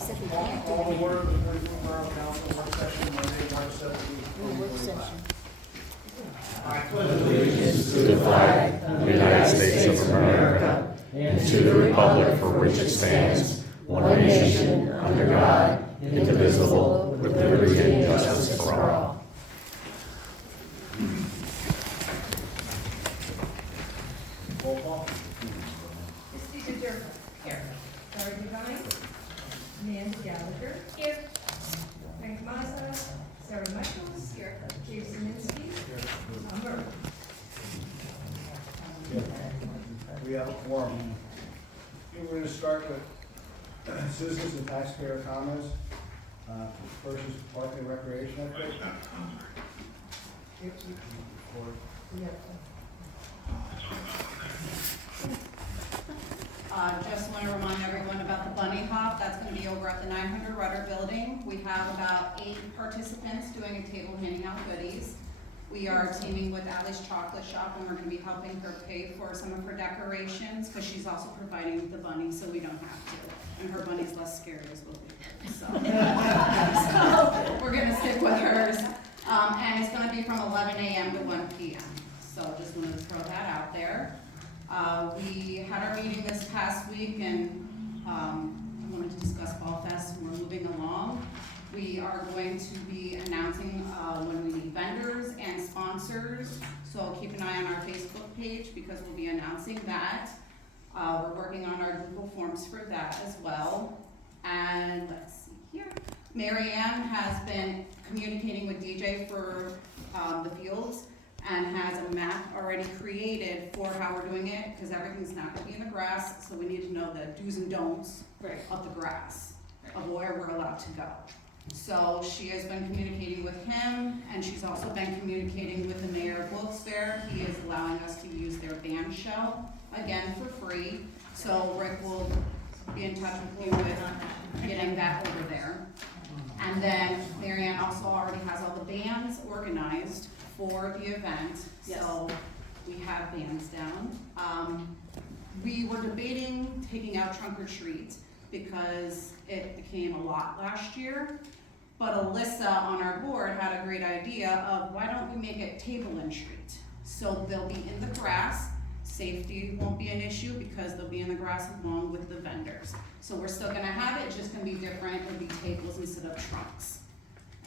said we can't do All it. order of the 44th Borough Council work session, Monday, March 17th. Work session. I pledge allegiance to the flag of the United States of America and to the republic for which it stands, one nation, under God, indivisible, with liberty and justice for all. roll call. Christina Durkin. Here. Sarah Devine. Amanda Gallagher. Here. Frank Mazza. Sarah Michaels. Here. Dave Szymanski. Tom Borough. We have a quorum. We're going to start with citizens and taxpayer comments. First is Park and Recreation. I think. Just want to remind everyone about the bunny hop. That's going to be over at the 900 Rudder Building. We have about 8 participants doing a table handing out goodies. We are teaming with Allie's Chocolate Shop, and we're going to be helping her pay for some of her decorations, because she's also providing the bunny, so we don't have to. And her bunny's less scary as well. So we're going to stick with hers. And it's going to be from 11 a.m. to 1 p.m. So just wanted to throw that out there. We had our meeting this past week, and I wanted to discuss Fall Fest. We're moving along. We are going to be announcing when we need vendors and sponsors. So keep an eye on our Facebook page, because we'll be announcing that. We're working on our Google Forms for that as well. And let's see here. Mary Ann has been communicating with DJ for the fields, and has a map already created for how we're doing it, because everything's not going to be in the grass, so we need to know the do's and don'ts of the grass, of where we're allowed to go. So she has been communicating with him, and she's also been communicating with the mayor of Wilkes-Barre. He is allowing us to use their band shell, again, for free. So Rick will be in touch with you with getting that over there. And then Marianne also already has all the bands organized for the event. Yes. So we have bands down. We were debating taking out trunk or treat, because it became a lot last year. But Alyssa on our board had a great idea of, why don't we make it table and treat? So they'll be in the grass. Safety won't be an issue, because they'll be in the grass along with the vendors. So we're still gonna have it, it's just gonna be different. It'll be tables instead of trunks.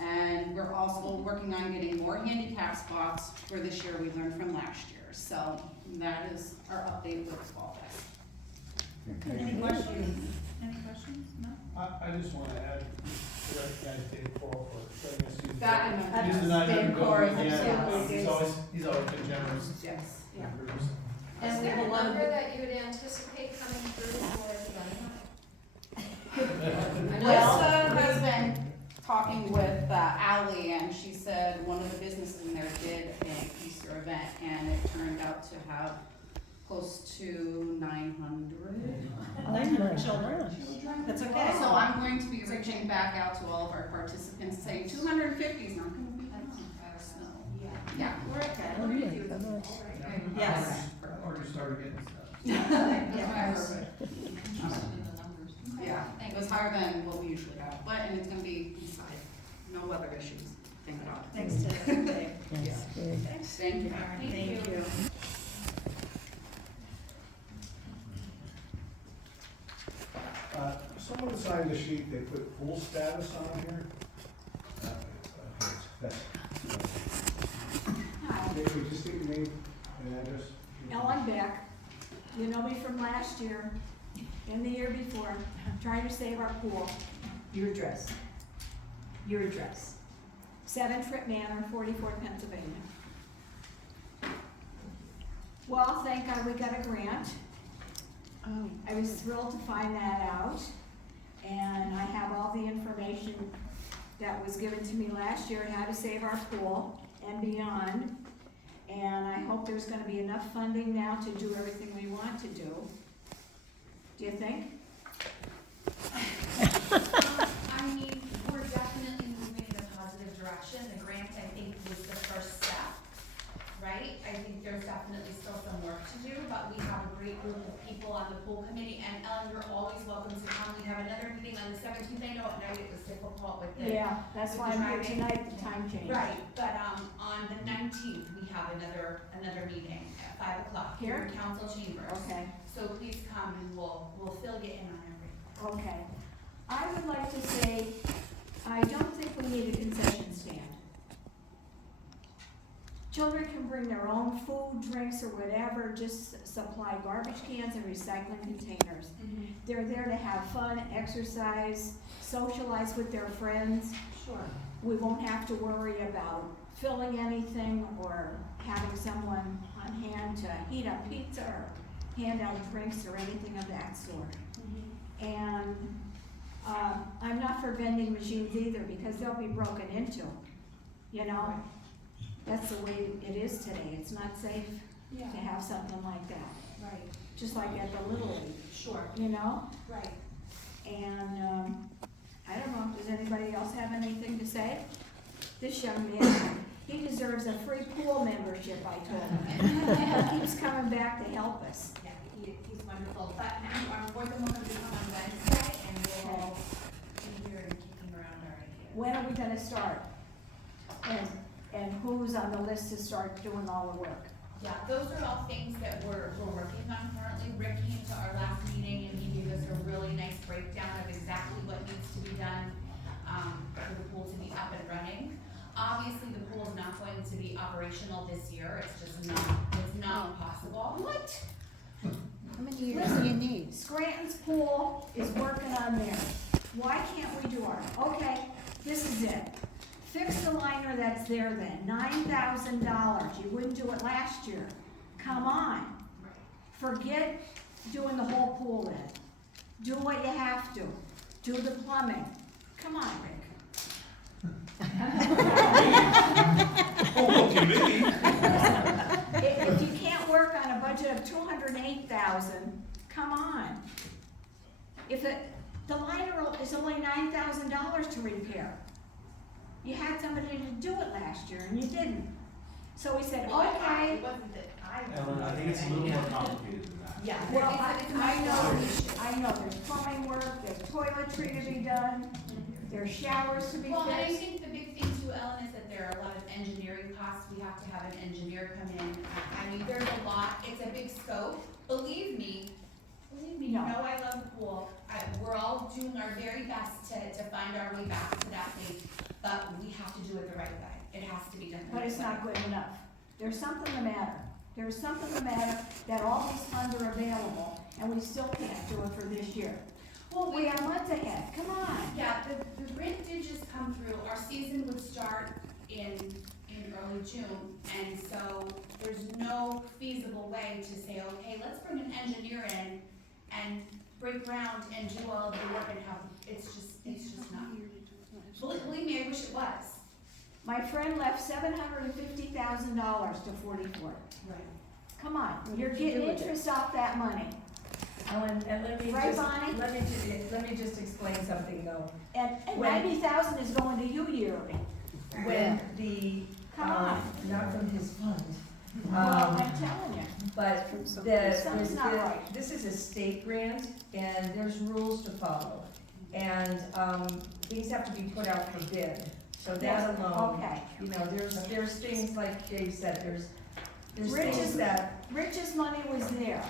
And we're also working on getting more handicap spots for this year we learned from last year. So that is our update with Fall Fest. Any questions? Any questions? No? I just want to add to recognize Dave Cole for letting us use That and use the Dave 900 Cole is building again. absolutely- He's always been generous. Yes. Yeah. Is And there we a will love number it. that you would anticipate coming through for the Alyssa has been talking with Ally, and she said one of the businesses in there did an Easter event, and it turned out to have close to 900. 900 children. That's okay. So I'm going to be reaching back out to all of our participants, saying 250 is not going to be enough. So, yeah, we're okay. Yes. I've already started getting stuff. Yeah, it was higher than what we usually have, but, and it's gonna be inside, no weather issues, thank God. Thanks to Dave. Yeah. Thank you. Thank you. Someone signed a sheet, they put pool status on here. Maybe just state your name and address. I'm back. You know me from last year and the year before, trying to save our pool. Your address. Your address. 7 Fripp Manor, 44th Pennsylvania. Well, thank God we got a grant. I was thrilled to find that out. And I have all the information that was given to me last year on how to save our pool and beyond. And I hope there's gonna be enough funding now to do everything we want to do. Do you think? I mean, we're definitely moving in a positive direction. The grant, I think, was the first step, right? I think there's definitely still some work to do, but we have a great group of people on the pool committee, and Ellen, you're always welcome to to come. We have another meeting on the 17th. I know at night it was difficult with the. Yeah, that's why I'm here Driving. tonight, the time change. Right, but, on the 19th, we have another meeting at 5 o'clock here in council chambers. Okay, So please come and we'll fill you in on everything. okay. I would like to say, I don't think we need a concession stand. Children can bring their own food, drinks, or whatever, just supply garbage cans and recycling containers. They're there to have fun, exercise, socialize with their friends. Sure. We won't have to worry about filling anything or having someone on hand to heat up pizza or hand out drinks or anything of that sort. And I'm not for vending machines either because they'll be broken into, you know? That's the way it is today. It's not safe Yeah, to have something like that, right, just like at the Little League, sure, you know? right. And, I don't know, does anybody else have anything to say? This young man, he deserves a free pool membership, I told him. He keeps coming back to help us. Yeah, he's wonderful, but you are more than welcome to come on Wednesday and we'll be here and kicking around our ideas. When are we gonna start? And who's on the list to start doing all the work? Yeah, those are all things that we're working on currently. Rick came to our last meeting and he gave us a really nice breakdown of exactly what needs to be done, for the pool to be up and running. Obviously, the pool is not going to be operational this year, it's just not possible. What? How many years Listen. do you need? Scranton's pool is working on theirs. Why can't we do ours? Okay, this is it. Fix the liner that's there then, $9,000. You wouldn't do it last year. Come on. Forget doing the whole pool then. Do what you have to. Do the plumbing. Come on, Rick. Oh, look at me. If you can't work on a budget of $208,000, come on. If the liner is only $9,000 to repair. You had somebody to do it last year and you didn't. So we said, Well, okay. it wasn't that I. Ellen, I think it's a little more complicated than that. Yeah. Well, it's a I know there's plumbing work, there's toiletry to be done, there's showers to be Well, and I fixed. think the big thing too, Ellen, is that there are a lot of engineering costs. We have to have an engineer come in. I mean, there's a lot, it's a big scope. Believe me, you No. know I love the pool. We're all doing our very best to find our way back to that place, but we have to do it the right way. It has to be done the But right way. it's not good enough. There's something the matter. There's something the matter that all these funds are available and we still can't do it for this year. Well, We have months ahead, come on. yeah, the grant did just come through. Our season would start in early June, and so there's no feasible way to say, okay, let's bring an engineer in and break ground and do all of the work and have, it's just not. Believe me, I wish it was. My friend left $750,000 to 44. Right. Come on, What you're did you getting do with it? interest off that money. Ellen, and let me Right, just, Bonnie? let me just explain something though. And When- 90,000 is going to you yearly. When the, Come on. not from his fund. Well, I'm telling you. But Something's not right. this is a state grant and there's rules to follow. And, things have to be put out for bid. So that alone, Okay. you know, there's things like Dave said, there's Rich's- things that, Rich's money was there.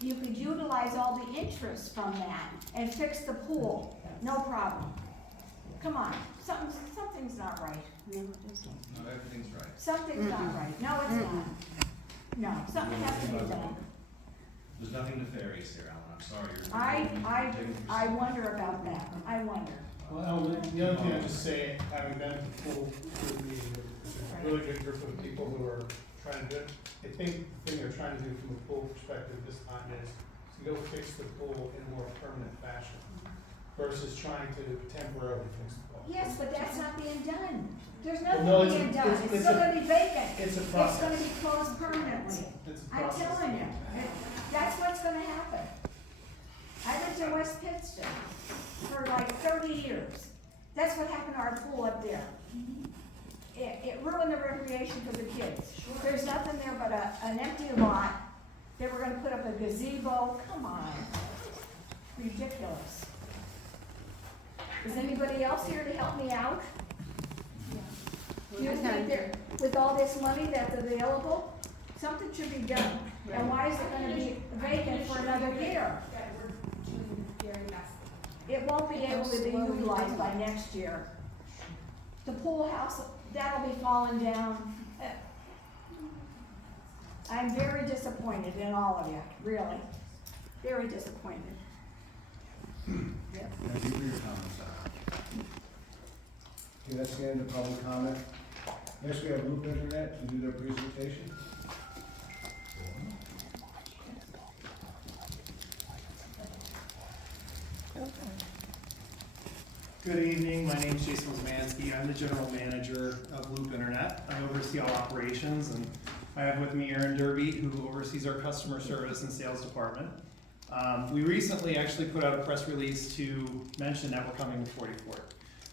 You could utilize all the interest from that and fix the pool, no problem. Come on, something's not right. No, everything's right. Something's not right. No, it's not. No, something has to be done. There's nothing nefarious here, Alan, I'm sorry. I wonder about that. I wonder. Well, Ellen, the other thing I just say, having been at the pool meeting, it's a really good group of people who are trying to do it. I think the thing they're trying to do from a pool perspective this time is to go fix the pool in a more permanent fashion versus trying to temporarily fix the pool. Yes, but that's not being done. There's Well, nothing no, it's- being done. it's- It's it's still a- gonna be vacant. It's a It's process. gonna be closed permanently. It's a I'm process. telling you, that's what's gonna happen. I lived in West Pittston for like 30 years. That's what happened to our pool up there. It ruined the recreation for the kids. There's nothing there but an empty lot. They were gonna put up a gazebo, come on. ridiculous. Is anybody else here to help me out? Do you think that with all this money that's available, something should be done? And why is it gonna be vacant for another year? That we're doing the very best. It won't be able to be utilized by next year. The pool house, that'll be falling down. I'm very disappointed in all of you, really. Very disappointed. Thank you for your comments, Sarah. Okay, that's the end of public comment. Next, we have Loop Internet to do their presentation. Good evening, my name is Jason Zmansky. I'm the general manager of Loop Internet. I oversee all operations, and I have with me Aaron Derby, who oversees our customer service and sales department. We recently actually put out a press release to mention that we're coming to 44th.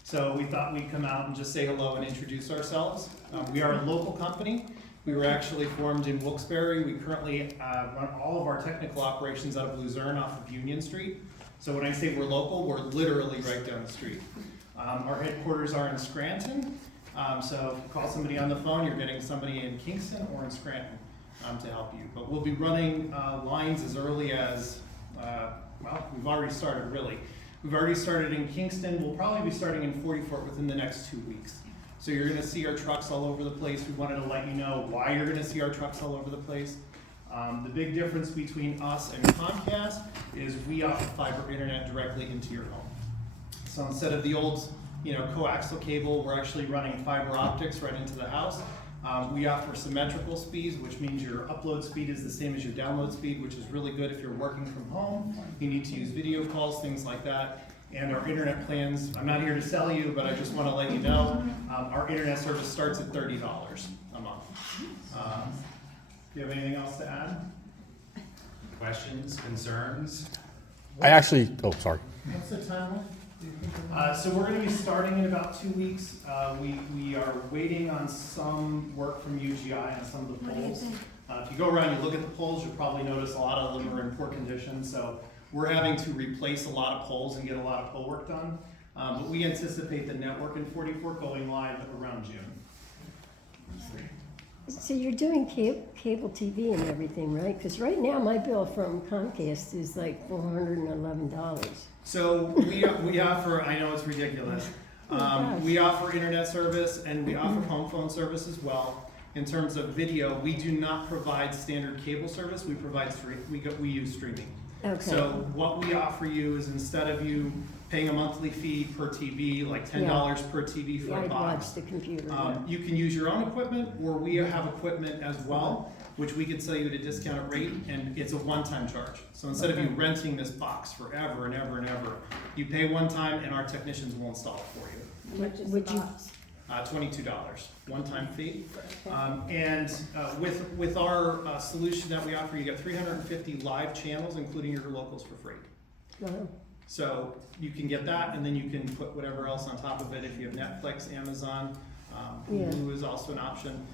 So we thought we'd come out and just say hello and introduce ourselves. We are a local company. We were actually formed in Wilkes-Barre. We currently run all of our technical operations out of Luzerne off of Union Street. So when I say we're local, we're literally right down the street. Our headquarters are in Scranton. So if you call somebody on the phone, you're getting somebody in Kingston or in Scranton to help you. But we'll be running lines as early as, well, we've already started really. We've already started in Kingston. We'll probably be starting in 44 within the next 2 weeks. So you're gonna see our trucks all over the place. We wanted to let you know why you're gonna see our trucks all over the place. The big difference between us and Comcast is we offer fiber internet directly into your home. So instead of the old, coaxial cable, we're actually running fiber optics right into the house. We offer symmetrical speeds, which means your upload speed is the same as your download speed, which is really good if you're working from home. You need to use video calls, things like that. And our internet plans, I'm not here to sell you, but I just want to let you know, our internet service starts at $30 a month. Do you have anything else to add? Questions, concerns? Sorry. What's the timeline? So we're gonna be starting in about 2 weeks. We are waiting on some work from UGI on some of the poles. If you go around, you look at the poles, you'll probably notice a lot of them are in poor condition. So we're having to replace a lot of poles and get a lot of pole work done. But we anticipate the network in 44 going live around June. So you're doing cable TV and everything, right? Because right now my bill from Comcast is like $411. So we offer, I know it's ridiculous, we offer internet service and we offer home phone service as well. In terms of video, we do not provide standard cable service, we provide we use streaming. Okay. So what we offer you is instead of you paying a monthly fee per TV, like $10 per TV for a I'd box. watch the computer. You can use your own equipment, or we have equipment as well, which we could sell you at a discounted rate, and it's a one-time charge. So instead of you renting this box forever and ever and ever, you pay one time and our technicians will install it for you. Would you? $22, one-time fee. And with our solution that we offer, you get 350 live channels, including your locals for free. So you can get that, and then you can put whatever else on top of it. If you have Netflix, Amazon, Hulu is also an option.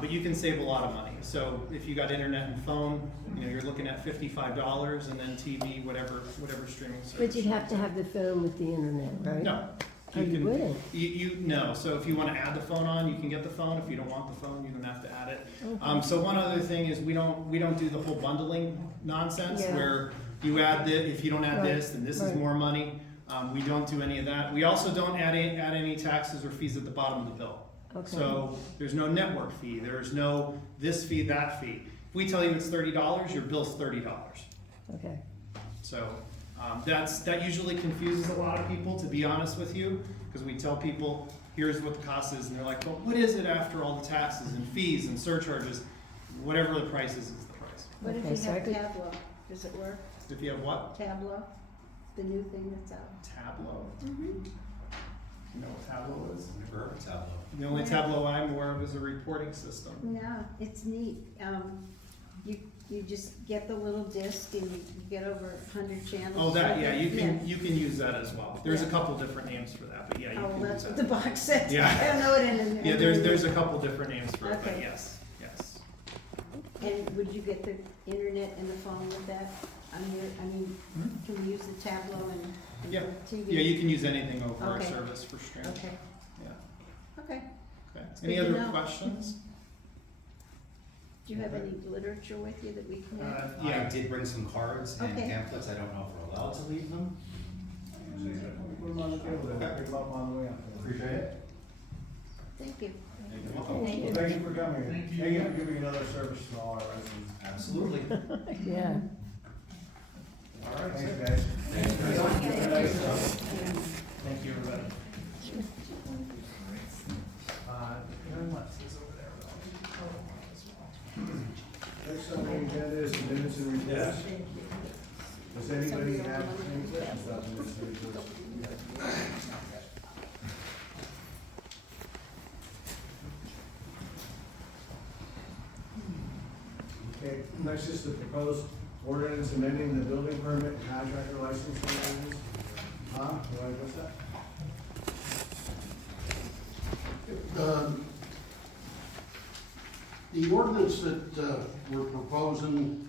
But you can save a lot of money. So if you got internet and phone, you're looking at $55, and then TV, whatever streaming service. But you'd have to have the phone with the internet, right? No. Oh, you wouldn't? No. So if you want to add the phone on, you can get the phone. If you don't want the phone, you don't have to add it. Okay. So one other thing is we don't do the whole bundling nonsense where you add this, if you don't add this, then this is more money. We don't do any of that. We also don't add any taxes or fees at the bottom of the bill. Okay. So there's no network fee. There's no this fee, that fee. If we tell you it's $30, your bill's $30. Okay. So that usually confuses a lot of people, to be honest with you, because we tell people, here's what the cost is, and they're like, well, what is it after all the taxes and fees and surcharges? Whatever the price is the price. What if you have Tableau? Does it work? If you have what? Tableau, the new thing that's out. Tableau? Mm-hmm. You know what Tableau is? Never heard of Tableau. The only Tableau I'm aware of is a reporting system. Yeah, it's neat. You just get the little disc and you get over 100 channels. Oh, that, yeah, you can use that as well. There's a couple different names for that, but yeah, you can use that. Oh, that's what the box says. Yeah. I don't know it in Yeah, there's a couple different names for it, but yes. And would you get the internet and the phone with that? can we use the Tableau and Yeah. TV? Yeah, you can use anything over our Okay. service for streaming. Okay, Yeah. okay. Okay. It's Any good to other know. questions? Do you have any literature with you that we can have? Yeah. I did bring some cards and Okay. pamphlets, I don't know if we're allowed to leave them. Put them on the table, then pick them up on the way up. Appreciate it. Thank you. Well, thank you for coming. Thank you for giving another service to all our residents. Absolutely. Yeah. All right. Thanks, guys. Thank you, everybody. Next on the agenda is the minutes and reports. Does anybody have any questions about the minutes and reports? Okay, next is the proposed ordinance amending the building permit and contractor license ordinance. What's that? The ordinance that we're proposing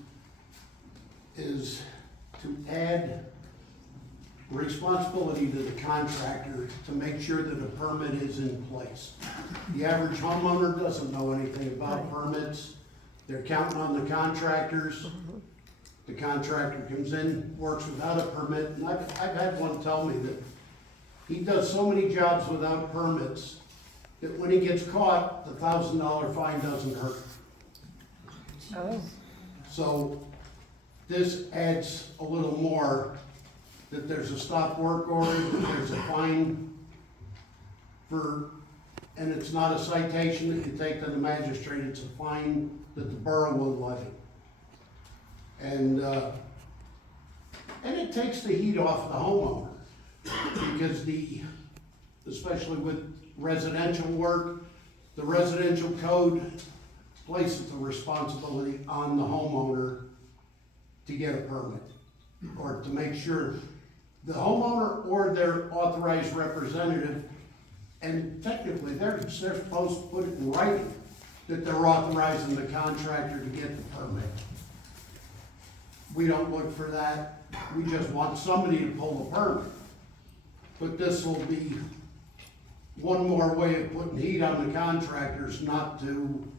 is to add responsibility to the contractor to make sure that a permit is in place. The average homeowner doesn't know anything about permits. They're counting on the contractors. The contractor comes in, works without a permit, and I've had one tell me that he does so many jobs without permits that when he gets caught, the $1,000 fine doesn't hurt. Oh, So this adds a little more, that there's a stop work order, that there's a fine for, and it's not a citation that you take to the magistrate, it's a fine that the borough will levy. And it takes the heat off the homeowner, because especially with residential work, the residential code places the responsibility on the homeowner to get a permit, or to make sure the homeowner or their authorized representative, and technically, they're supposed to put it in writing that they're authorizing the contractor to get the permit. We don't look for that, we just want somebody to pull the permit. But this will be one more way of putting heat on the contractors not to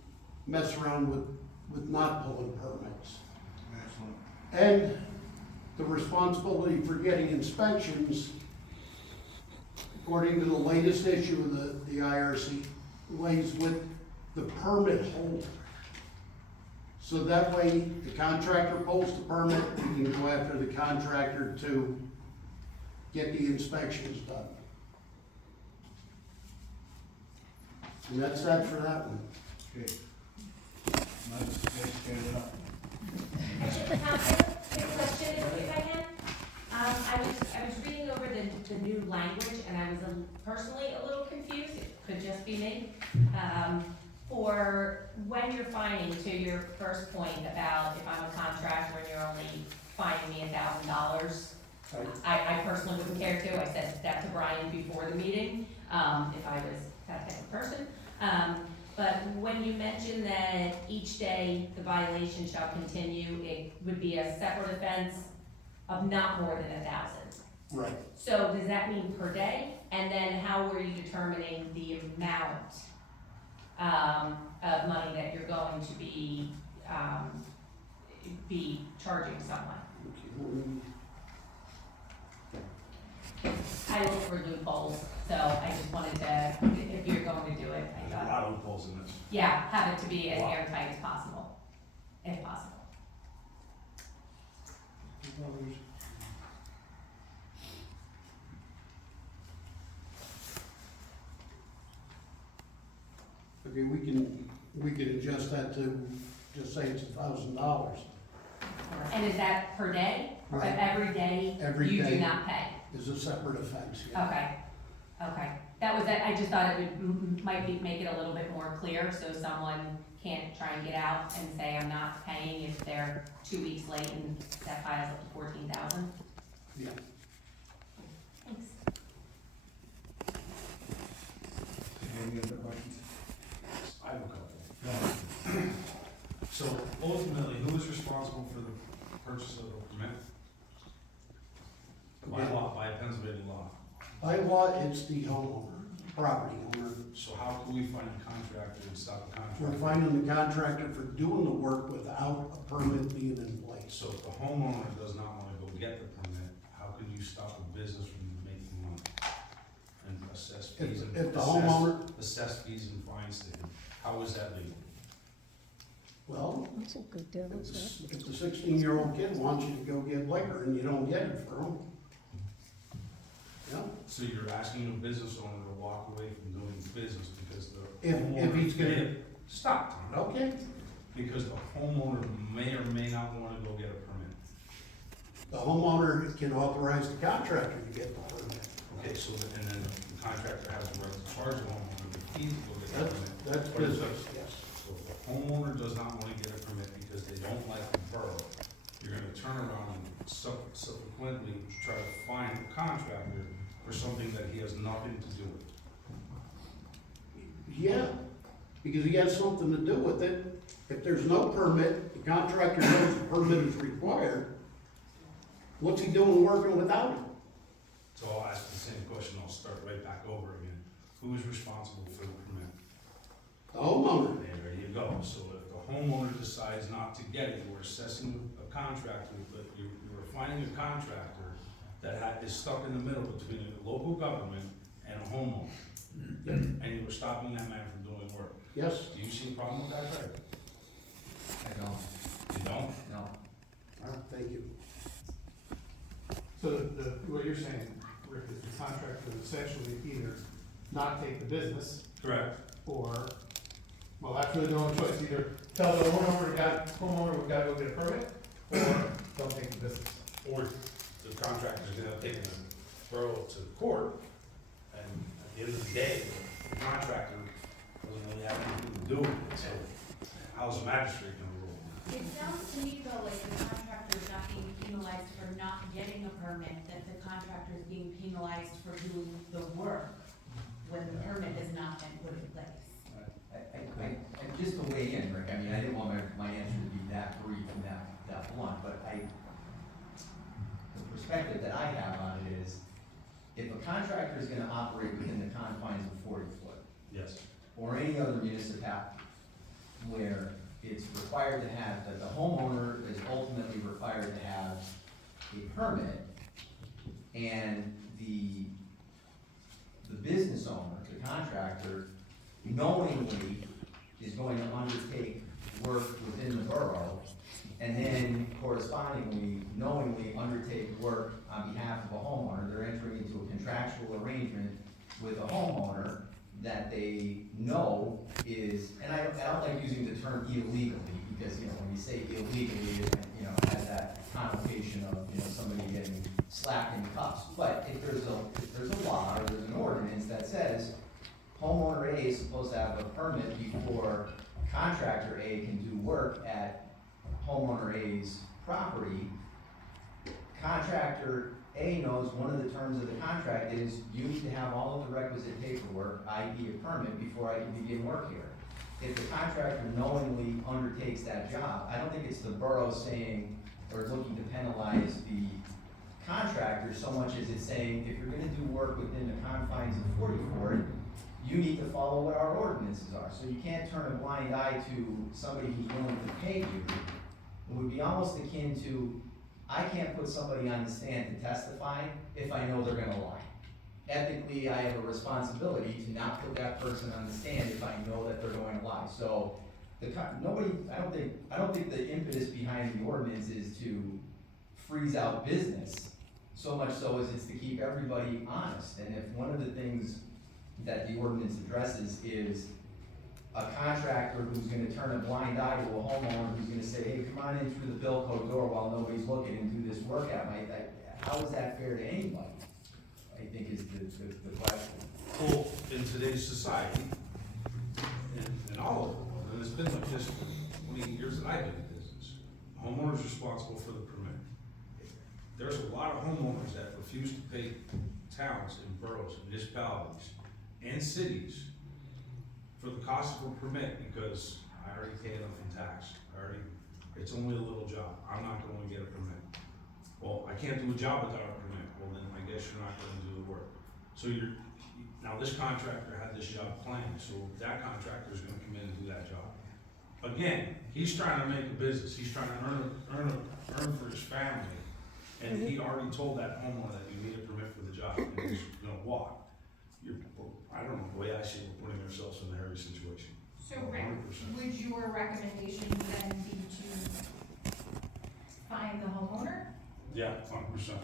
mess around with not pulling permits. Excellent. And the responsibility for getting inspections, according to the latest issue of the IRC, lays with the permit holder. So that way, the contractor pulls the permit, we can go after the contractor to get the inspections done. And that's that for that one. Okay. Let's get it up. Quick question, if I can. I was reading over the new language, and I was personally a little confused, it could just be me. For when you're fining, to your first point about if I'm a contractor and you're only fining me $1,000, I personally wouldn't care to. I said that to Brian before the meeting, if I was that type of person. But when you mention that each day the violation shall continue, it would be a separate offense of not more than 1,000. Right. So does that mean per day? And then how were you determining the amount of money that you're going to be charging someone? I look for loopholes, so I just wanted to, if you're going to do it, I There's a thought, lot of loopholes in this. yeah, have it to be as airtight as possible, if possible. Okay, we can adjust that to, just say it's $1,000. And is that per day? Or Right. every day Every you day. do not pay? Is a separate offense, yeah. Okay. That was it, I just thought it would, make it a little bit more clear, so someone can't try and get out and say I'm not paying if they're 2 weeks late and that files up to 14,000. Yeah. Thanks. Any other questions? I have a couple. So ultimately, who is responsible for the purchase of permit? By law, by Pennsylvania law. By law, it's the homeowner, property owner. So how can we find a contractor and stop the We're contractor? finding the contractor for doing the work without a permit being in place. So if the homeowner does not wanna go get the permit, how can you stop a business from making money? And assess fees and. If the homeowner, Assess fees and fines to him, how is that legal? well, That's a good devil's advocate. if the 16-year-old kid wants you to go get liquor and you don't get it for him, yeah. So you're asking a business owner to walk away from doing business because the If homeowner. he's gonna- Stop, Tom. Okay, Because the homeowner may or may not wanna go get a permit. the homeowner can authorize the contractor to get the permit. Okay, so, and then the contractor has the right to charge the homeowner the fee to go get the That's, permit. that's But if the- business, yes. So if the homeowner does not wanna get a permit because they don't like the borough, you're gonna turn around and subsequently try to fine the contractor for something that he has nothing to do with. Yeah, because he has something to do with it. If there's no permit, the contractor knows the permit is required. What's he doing working without it? So I'll ask the same question, I'll start right back over again. Who is responsible for the permit? The homeowner. There you go. So if the homeowner decides not to get it, you're assessing a contractor, but you're finding a contractor that is stuck in the middle between a local government and a homeowner. And you were stopping that man from doing work. Yes, Do you see a problem with that, Craig? I don't. You don't? No. all right, thank you. So what you're saying, Rick, is the contractor would essentially either not take the business, Correct. or, well, that's really the only choice, either tell the homeowner we gotta go get a permit, or don't take the business. Or the contractor's gonna have taken the borough to court, and at the end of the day, the contractor doesn't really have anything to do with it, so how's the magistrate gonna rule? It sounds to me though like the contractor is not being penalized for not getting a permit, that the contractor is being penalized for doing the work when the permit has not been put in place. And just to weigh in, Rick, I mean, I didn't want my answer to be that brief and that blunt, but the perspective that I have on it is, if a contractor is gonna operate within the confines of 40 foot, Yes. or any other municipality where it's required to have, that the homeowner is ultimately required to have a permit, and the business owner, the contractor, knowingly is going to undertake work within the borough, and then correspondingly, knowingly undertake work on behalf of a homeowner, they're entering into a contractual arrangement with a homeowner that they know is, and I don't like using the term illegally, because, when you say illegally, it, has that connotation of, somebody getting slapped in cuffs. But if there's a law, or there's an ordinance that says homeowner A is supposed to have a permit before contractor A can do work at homeowner A's property, contractor A knows one of the terms of the contract is you need to have all of the requisite paperwork, i.e. a permit, before I can begin work here. If the contractor knowingly undertakes that job, I don't think it's the borough saying, or looking to penalize the contractor so much as it's saying, if you're gonna do work within the confines of 44, you need to follow what our ordinances are. So you can't turn a blind eye to somebody who's willing to pay you. It would be almost akin to, I can't put somebody on the stand to testify if I know they're gonna lie. Ethically, I have a responsibility to not put that person on the stand if I know that they're going to lie. So, I don't think the impetus behind the ordinance is to freeze out business, so much so as it's to keep everybody honest. And if one of the things that the ordinance addresses is a contractor who's gonna turn a blind eye to a homeowner who's gonna say, hey, come on in through the bill code door while nobody's looking and do this work at my, how is that fair to anybody? I think is the question. Well, in today's society, in all of it, and it's been like this for 20 years that I've been in business, the homeowner's responsible for the permit. There's a lot of homeowners that refuse to pay towns and boroughs and municipalities and cities for the cost of a permit because I already paid enough in tax. It's only a little job. I'm not going to get a permit. Well, I can't do a job without a permit. Well, then I guess you're not gonna do the work. So now this contractor had this job planned, so that contractor is gonna come in and do that job. Again, he's trying to make a business, he's trying to earn for his family. And he already told that homeowner that you need a permit for the job, and he's gonna walk. I don't know, the way I see it, we're putting ourselves in a hairy situation. So Rick, 100%. would your recommendation then be to find the homeowner? Yeah, 100%.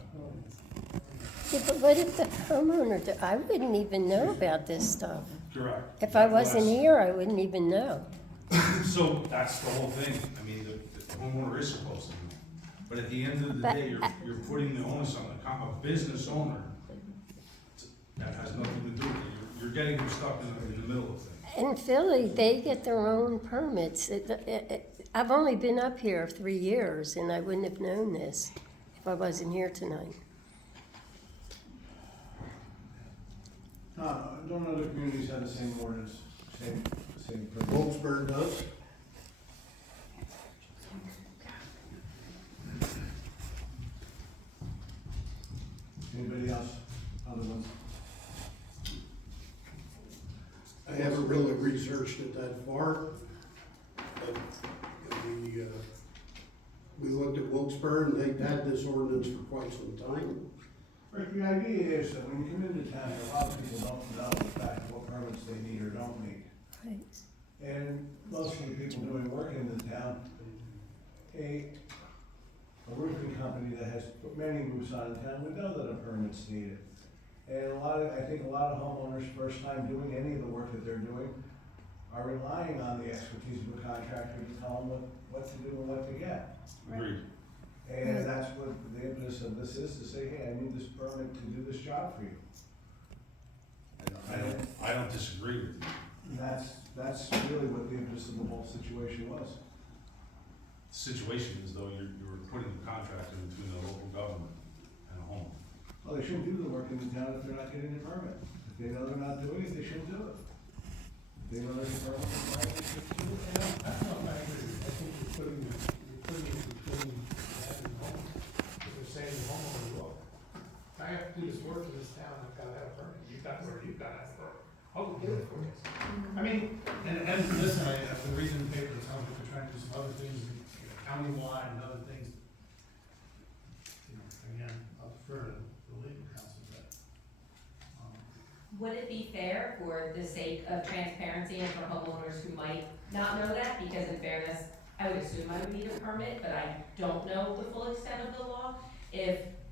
Yeah, but what if the homeowner, I wouldn't even know about this stuff. Correct. If I wasn't here, I wouldn't even know. So that's the whole thing. I mean, the homeowner is supposed to know. But at the end of the But day, you're putting the onus on a business owner that has nothing to do with it. You're getting them stuck in the middle of things. In Philly, they get their own permits. I've only been up here 3 years, and I wouldn't have known this if I wasn't here tonight. Don't other communities have the same ordinance, same permit? Wilkes-Barre does. Anybody else, other ones? I haven't really researched it that far. But we looked at Wilkes-Barre and they've had this ordinance for quite some time. Rick, the idea is that when you come into town, a lot of people don't know the fact what permits they need or don't need. Right. And most of the people doing work in the town, a roofing company that has put many roofs on in town would know that a permit's needed. And I think a lot of homeowners, first time doing any of the work that they're doing, are relying on the expertise of a contractor to tell them what to do and what to get. Agreed. And that's what the impetus of this is, to say, hey, I need this permit to do this job for you. I don't disagree with you. And that's really what the impetus of the whole situation was. The situation is though you're putting the contractor between the local government and a home. Well, they shouldn't do the work in the town if they're not getting a permit. If they know they're not doing it, they shouldn't do it. If they know there's a permit required, they should do it. That's not my agree. I think you're putting it between that and home. If you're saying the homeowner, look, I have to do this work in this town, I've gotta have a permit, you've got to have a permit. I'll do it for you. I mean, and listen, I've been reading the paper, it sounds like they're trying to do some other things, countywide and other things. You know, again, I'll defer to the legal counsel, but, Would it be fair for the sake of transparency and for homeowners who might not know that, because in fairness, I would assume I would need a permit, but I don't know the full extent of the law.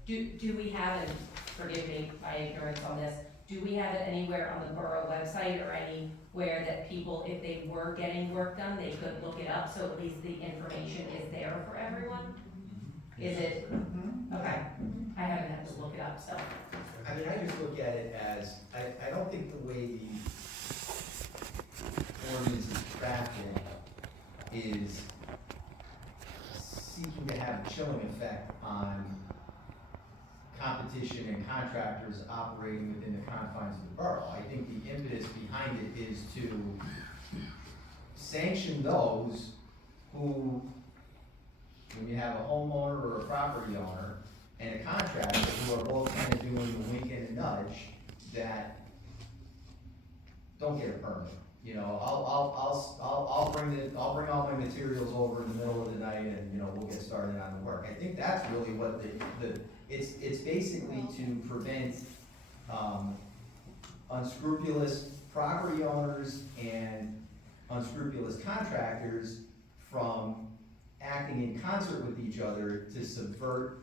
Do we have, and forgive me my ignorance on this, do we have it anywhere on the borough website or anywhere that people, if they were getting work done, they could look it up, so at least the information is there for everyone? Is it, okay, I haven't had to look it up, so. I mean, I just look at it as, I don't think the way the ordinance is drafted is seeking to have a chilling effect on competition and contractors operating within the confines of the borough. I think the impetus behind it is to sanction those who, when you have a homeowner or a property owner and a contractor who are both kind of doing the wink and the nudge, that don't get a permit. You know, I'll bring all my materials over in the middle of the night and, you know, we'll get started on the work. I think that's really what it's basically to prevent, unscrupulous property owners and unscrupulous contractors from acting in concert with each other to subvert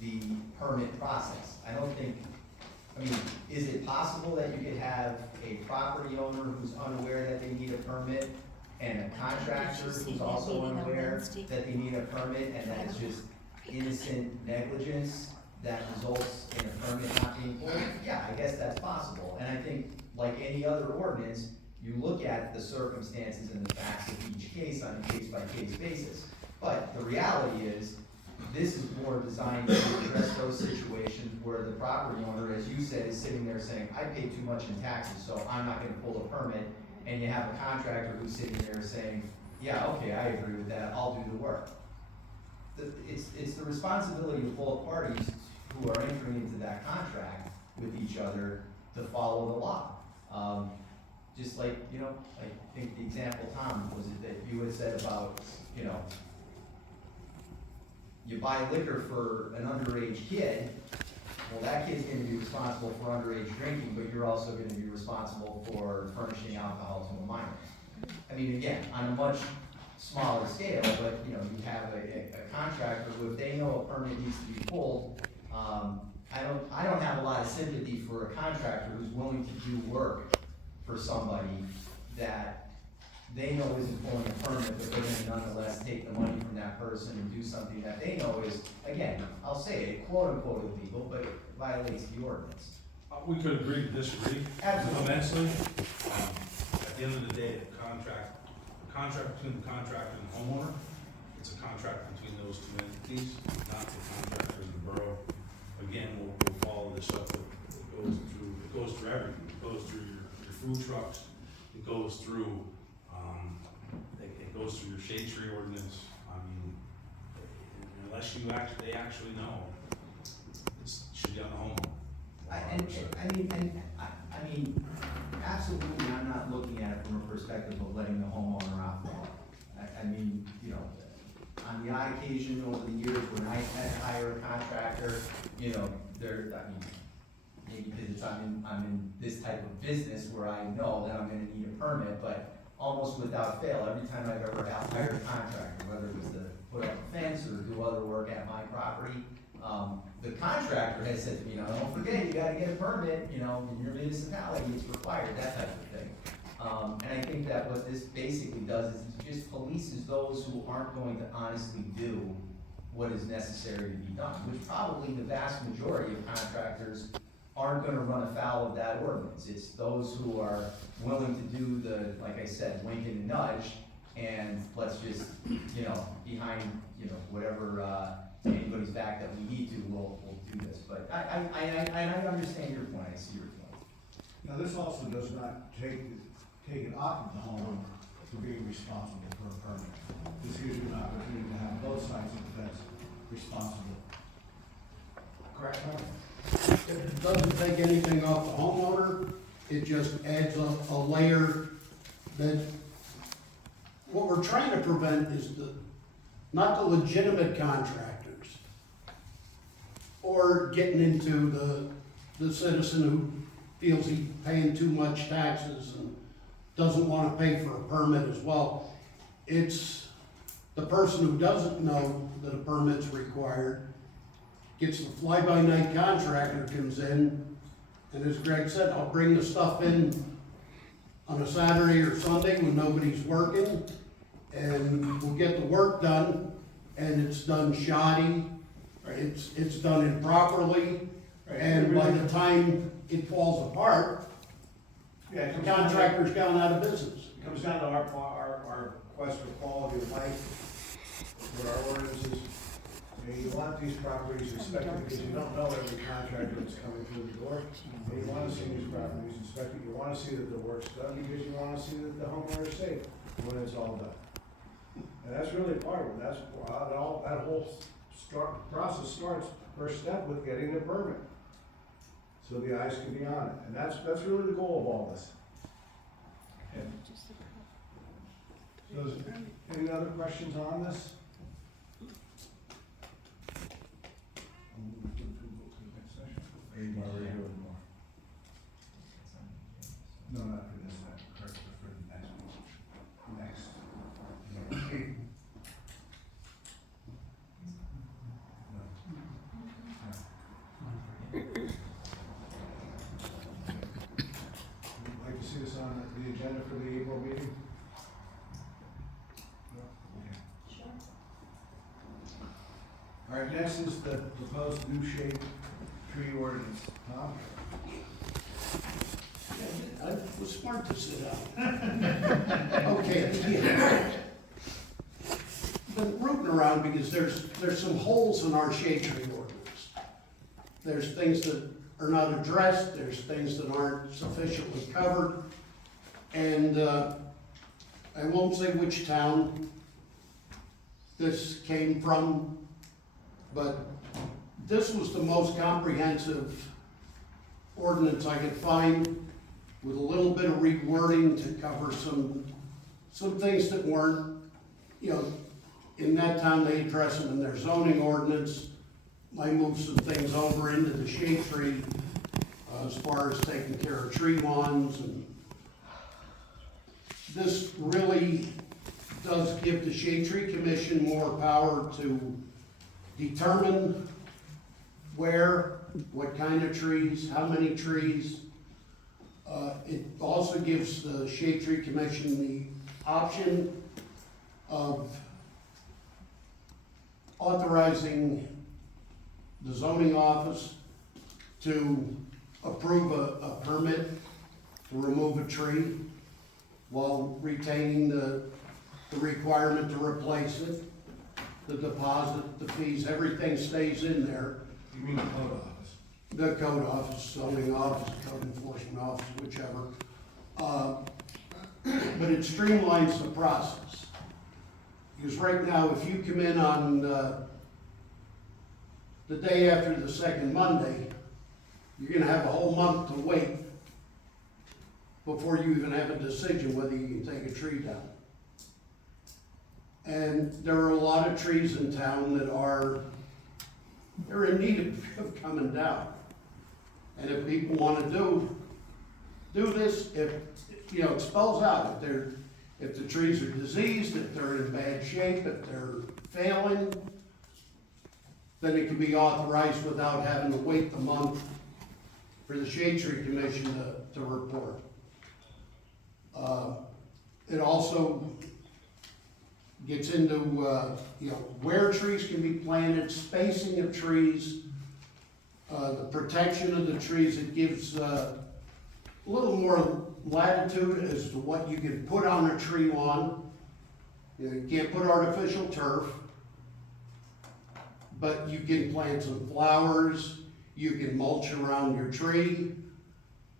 the permit process. I mean, is it possible that you could have a property owner who's unaware that they need a permit and a contractor who's also unaware that they need a permit, and that's just innocent negligence that results in a permit not being pulled? Yeah, I guess that's possible. And I think, like any other ordinance, you look at the circumstances and the facts of each case on a case-by-case basis. But the reality is, this is more designed to address those situations where the property owner, as you said, is sitting there saying, I pay too much in taxes, so I'm not gonna pull a permit. And you have a contractor who's sitting there saying, yeah, okay, I agree with that, I'll do the work. it's the responsibility of both parties who are entering into that contract with each other to follow the law. Just like, you know, I think the example, Tom, was it that you had said about, you know, you buy liquor for an underage kid, well, that kid's gonna be responsible for underage drinking, but you're also gonna be responsible for furnishing alcohol to a minor. I mean, again, on a much smaller scale, but, you know, you have a contractor who, if they know a permit needs to be pulled, I don't have a lot of sympathy for a contractor who's willing to do work for somebody that they know isn't pulling a permit, but they're gonna nonetheless take the money from that person and do something that they know is, again, I'll say it, quote unquote illegal, but it violates the ordinance. We could agree to disagree Absolutely. immensely. At the end of the day, the contract between the contractor and the homeowner, it's a contract between those two entities, not the contractor and the borough. Again, we'll follow this up. It goes through everything. It goes through your food trucks. It goes through, it goes through your shade tree ordinance. I mean, unless they actually know, it should be on the homeowner. I mean, absolutely, I'm not looking at it from a perspective of letting the homeowner off the hook. I mean, you know, on the odd occasion over the years when I had to hire a contractor, you know, maybe because I'm in this type of business where I know that I'm gonna need a permit, but almost without fail, every time I've ever hired a contractor, whether it was to put up a fence or do other work at my property, the contractor has said to me, don't forget, you gotta get a permit, in your municipality, it's required, that type of thing. And I think that what this basically does is it just polices those who aren't going to honestly do what is necessary to be done, which probably the vast majority of contractors aren't gonna run afoul of that ordinance. It's those who are willing to do the, like I said, wink and nudge, and let's just, behind, whatever, anybody's back that we need to, we'll do this. But I understand your point, I see your point. Now, this also does not take it off of the homeowner for being responsible for a permit. This gives you an opportunity to have both sides of the fence responsible. Correct, Tom? It doesn't take anything off the homeowner, it just adds a layer that, what we're trying to prevent is not the legitimate contractors, or getting into the citizen who feels he's paying too much taxes and doesn't wanna pay for a permit as well. It's the person who doesn't know that a permit's required, gets the fly-by-night contractor comes in, and as Greg said, I'll bring the stuff in on a Saturday or Sunday when nobody's working, and we'll get the work done, and it's done shoddy, it's done improperly, and by the time it falls apart, the contractor's gone out of business. It comes down to our quest for quality of life, what our ordinances. You want these properties inspected because you don't know every contractor that's coming through the door. And you wanna see these properties inspected, you wanna see that the work's done because you wanna see that the homeowner is safe when it's all done. And that's really part of it, that whole process starts, first step with getting the permit. So the eyes can be on it, and that's really the goal of all this. So, any other questions on this? No, not for this, for the next one. Next. Would you like to see this on the agenda for the April meeting? No? Okay. Sure. All right, next is the proposed new shade tree ordinance. Tom? I was smart to sit down. Okay. Been rooting around because there's some holes in our shade tree ordinance. There's things that are not addressed, there's things that aren't sufficiently covered. And I won't say which town this came from, But this was the most comprehensive ordinance I could find, with a little bit of rewording to cover some things that weren't, in that time they address them in their zoning ordinance. I moved some things over into the shade tree, as far as taking care of tree lawns, and this really does give the Shade Tree Commission more power to determine where, what kind of trees, how many trees. It also gives the Shade Tree Commission the option of authorizing the zoning office to approve a permit to remove a tree while retaining the requirement to replace it, the deposit, the fees, everything stays in there. You mean the code office? The code office, zoning office, code enforcement office, whichever. But it streamlines the process. Because right now, if you come in on the day after the second Monday, you're gonna have a whole month to wait before you even have a decision whether you can take a tree down. And there are a lot of trees in town that they're in need of coming down. And if people wanna do this, if, it spells out, if the trees are diseased, if they're in bad shape, if they're failing, then it can be authorized without having to wait the month for the Shade Tree Commission to report. It also gets into, where trees can be planted, spacing of trees, the protection of the trees. It gives a little more latitude as to what you can put on a tree lawn. You can't put artificial turf, but you can plant some flowers, you can mulch around your tree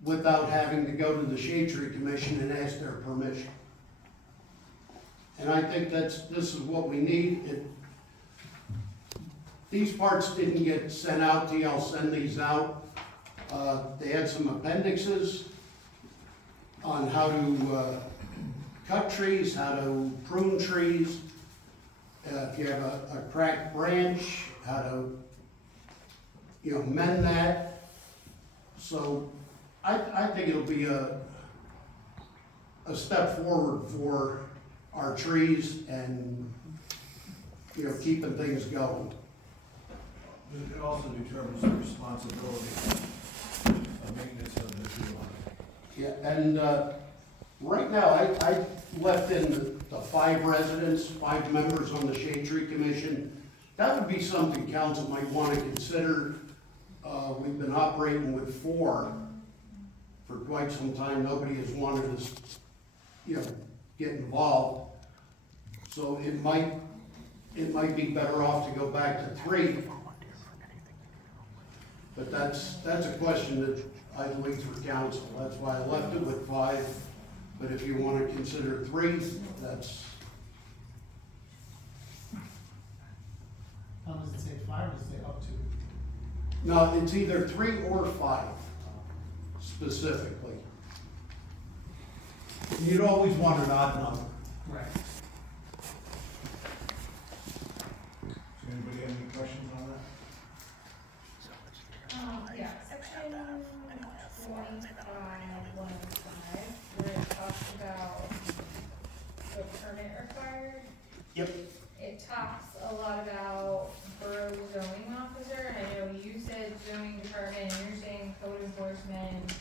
without having to go to the Shade Tree Commission and ask their permission. And I think this is what we need. These parts didn't get sent out to you, I'll send these out. They had some appendixes on how to cut trees, how to prune trees, if you have a cracked branch, how to, mend that. So I think it'll be a step forward for our trees and, keeping things going. It also determines the responsibility of maintenance of the tree line. Yeah, and right now, I left in the 5 residents, 5 members on the Shade Tree Commission. That would be something council might want to consider. We've been operating with 4 for quite some time. Nobody has wanted us, get involved. So it might be better off to go back to 3. But that's a question that I'd leave for council. That's why I left it with 5. But if you want to consider 3, that's. How does it say 5 or does it say up to? No, it's either 3 or 5, specifically. You'd always want an odd number. Right. Does anybody have any questions on that? Yeah, section 25-105, where it talks about the permit required. Yep. It talks a lot about borough zoning officer, and I know you said zoning department, and you're saying code enforcement.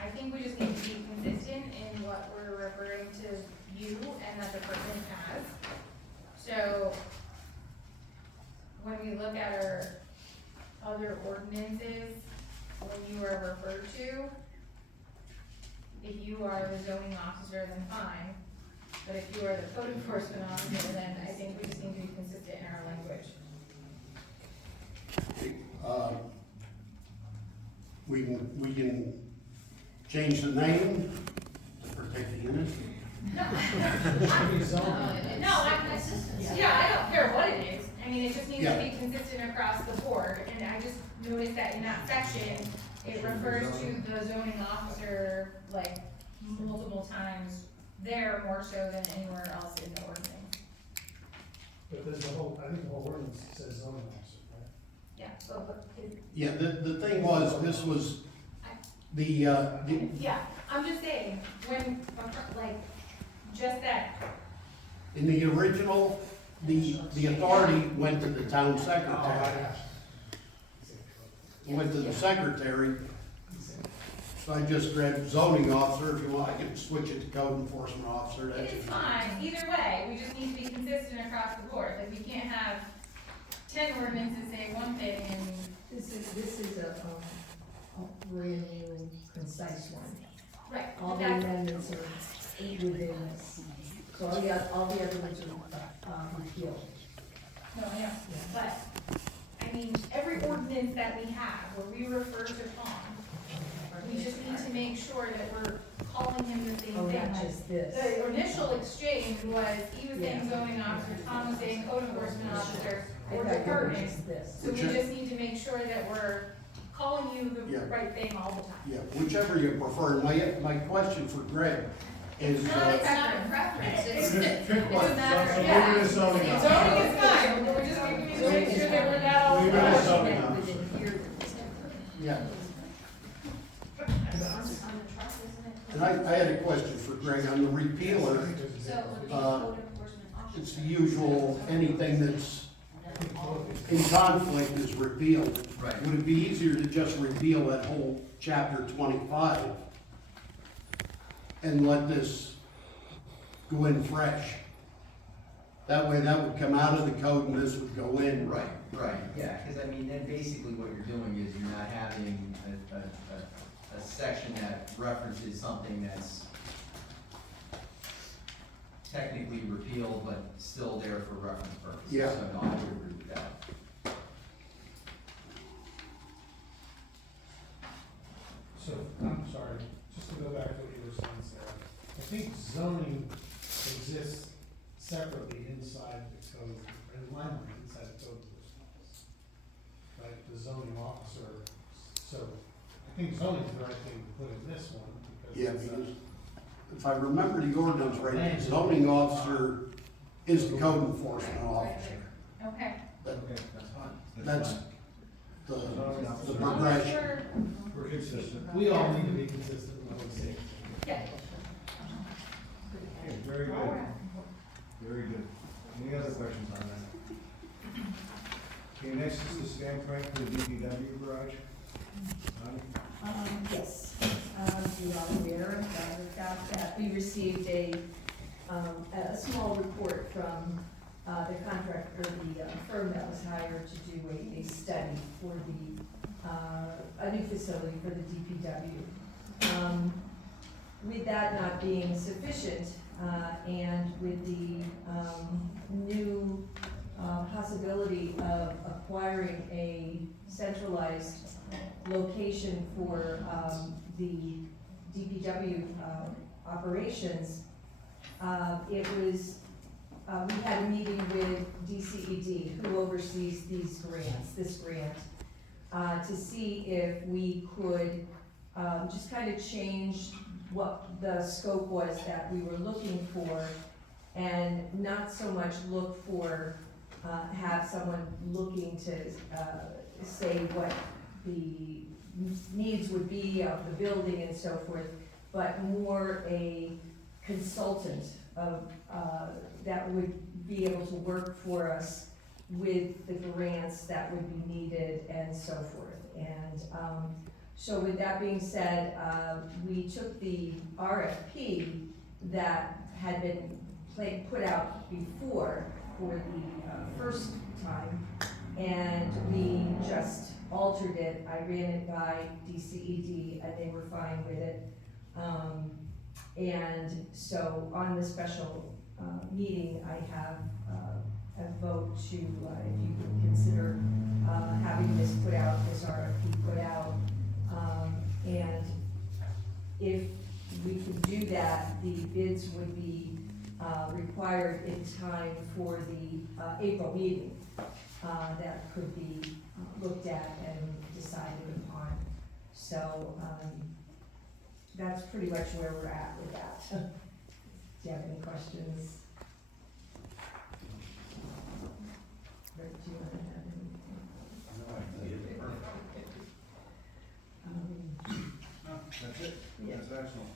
I think we just need to be consistent in what we're referring to you and that the person has. So, when we look at our other ordinances, when you are referred to, if you are the zoning officer, then fine. But if you are the code enforcement officer, then I think we just need to be consistent in our language. We can change the name to protect the innocent. No, I don't care what it is. I I mean, it just needs to be consistent across the board, and I just noticed that in that section, it refers to the zoning officer, like, multiple times there more so than anywhere else in the ordinance. But there's the whole, I think the whole ordinance says zoning officer, right? Yeah, but it, Yeah, the thing was, this was the, yeah, I'm just saying, when, like, just that, in the original, the authority went to the town secretary. Went to the secretary. So I just grabbed zoning officer, if you want, I can switch it to code enforcement officer, that's. it's fine, either way, we just need to be consistent across the board, like, we can't have 10 ordinances say one thing and. This is a brand new, concise one. Right, All the that's, amendments are within this. So all the other ones are repealed. no, I know, but, I mean, every ordinance that we have where we refer to Tom, we just need to make sure that we're calling him the same Oh, thing. not just this. The initial exchange was, he was saying zoning officer, Tom was saying code enforcement officer, or department. This. So we just need to make sure that we're calling you the right thing all the time. Yeah, whichever you prefer. My question for Greg is, It's not a preference, it's Pick one. a matter of, So yeah. leave it as zoning officer. Zoning is fine, but we just need to make sure that we're not all. Leave it as zoning officer. Within here. yeah. And I had a question for Greg on the repealer. So it would be Uh, code enforcement officer. It's the usual, anything that's in conflict is repealed. Right. Would it be easier to just repeal that whole chapter 25 and let this go in fresh? That way that would come out of the code and this would go in. Right, yeah, because I mean, then basically what you're doing is you're not having a section that references something that's technically repealed, but still there for reference purposes. Yeah. So no, I would agree with that. So, I'm sorry, just to go back to what you were saying, Sarah. I think zoning exists separately inside the code, or in line inside the code enforcement office. Right, the zoning officer, so I think zoning is the right thing to put in this one, because. Yeah, it's, because if I remember the ordinance right, the zoning officer is the code enforcement officer. Okay. Okay, that's fine. That's fine. the progression. We're consistent. We all need to be consistent with what we say. Yeah. Okay, very good. Very good. Any other questions on that? Okay, next is the stamp print for the DPW garage. Connie? Yes, you are aware about that. We received a small report from the contractor, the firm that was hired to do a study for a new facility for the DPW. With that not being sufficient, and with the new possibility of acquiring a centralized location for the DPW operations, it was, we had a meeting with DCED, who oversees these grants, this grant, to see if we could just kind of change what the scope was that we were looking for, and not so much look for, have someone looking to say what the needs would be of the building and so forth, but more a consultant of, that would be able to work for us with the grants that would be needed and so forth. And so with that being said, we took the RFP that had been put out before for the first time, and we just altered it. I ran it by DCED and they were fine with it. And so on the special meeting, I have a vote to, if you could consider having this put out, this RFP put out. And if we could do that, the bids would be required in time for the April meeting, that could be looked at and decided upon. So, that's pretty much where we're at with that. Do you have any questions? Rick, do you want to have anything? That's it, Yeah. that's excellent.